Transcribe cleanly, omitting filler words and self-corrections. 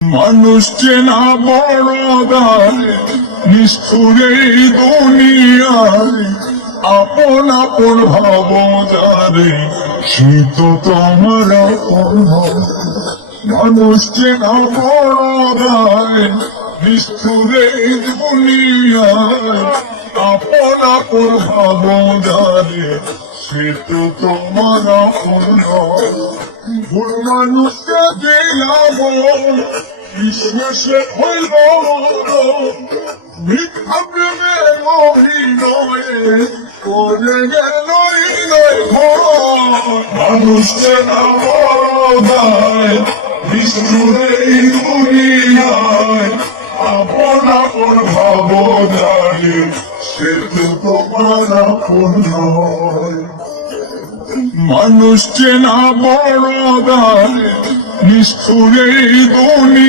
মানুষ চেনা বড় দায়, নিষ্ঠুরে দুনিয়ায় আপন আপন ভাব যারে, সে তো তোমার আপন হয়। মানুষ চেনা বড় দায়, নিষ্ঠুরে দুনিয়ায় আপন আপন ভাব যারে, সে তো তোমার আপন হয়। ভুল মানুষকে দিলাম বিশ্বাসে হইল মিথ্যা প্রেমের অভিনয়ে করে গেল মানুষকে না বড় দায়, বিষ্ণুরে দুনিয়ায় আপন আপন ভাব জানে, সে তো তোমার আপন নয়। মানুষ চেনা বড় দায়, নিষ্ঠুরে দুনিয়া